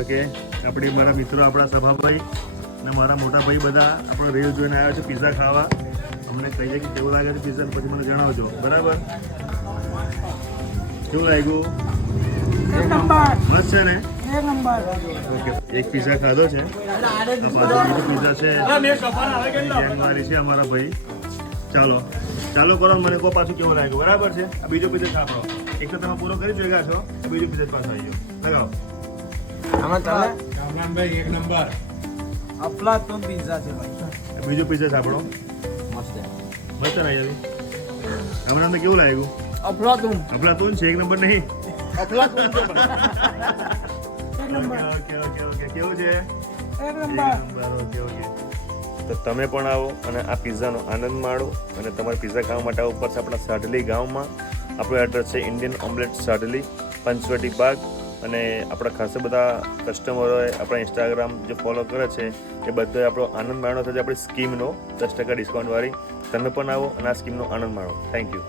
Okay, આપણી મારા મિત્રો, આપણા સભાભાઈ અને મારા મોટા ભાઈ બધા આપણો રીલ જોઈને આવ્યા છે પિઝા ખાવા. અમને કહીએ કે કેવું લાગે છે પિઝા, પછી મને જણાવજો. બરાબર? કેવું લાગ્યું? મસ્ત છે ને? ઓકે, એક પિઝા ખાધો છે. આ પાછળ બીજો પિઝા છે, ગેંગવાળી છે અમારા ભાઈ. ચાલો ચાલો કરો, મને કહો પાછું કેવું લાગ્યું. બરાબર છે? આ બીજો પિઝા સાંભળો. એક તો તમે પૂરો કરી જોયા છો, બીજો પિઝા પાછો આવી ગયો. લગાવો. આમાં ચાલે કામરાનભાઈ એક નંબર અફલાતુન પિઝા છે ભાઈ. બીજો પિઝા સાંભળો. મસ્ત મસ્ત લાગ્યું. હમણાં તમને કેવું લાગ્યું? અફલાતુન અફલાતુન છે, એક નંબર નહીં. અફલાતુન છે ઓકે ઓકે ઓકે, કેવું છે? એક નંબર. Okay okay. તો તમે પણ આવો અને આ પિઝાનો આનંદ માણો. અને તમારે પિઝા ખાવા માટે આવો પડશે આપણા સાડલી ગામમાં. આપણું એડ્રેસ છે ઇન્ડિયન ઓમલેટ સાડલી, પંચવટી બાગ. અને આપણા ખાસ બધા કસ્ટમરોએ આપણા ઇન્સ્ટાગ્રામ જે ફોલો કરે છે એ બધાએ આપણો આનંદ માણ્યો છે આપણી સ્કીમનો 10% ડિસ્કાઉન્ટવાળી. તમે પણ આવો અને આ સ્કીમનો આનંદ માણો. Thank you.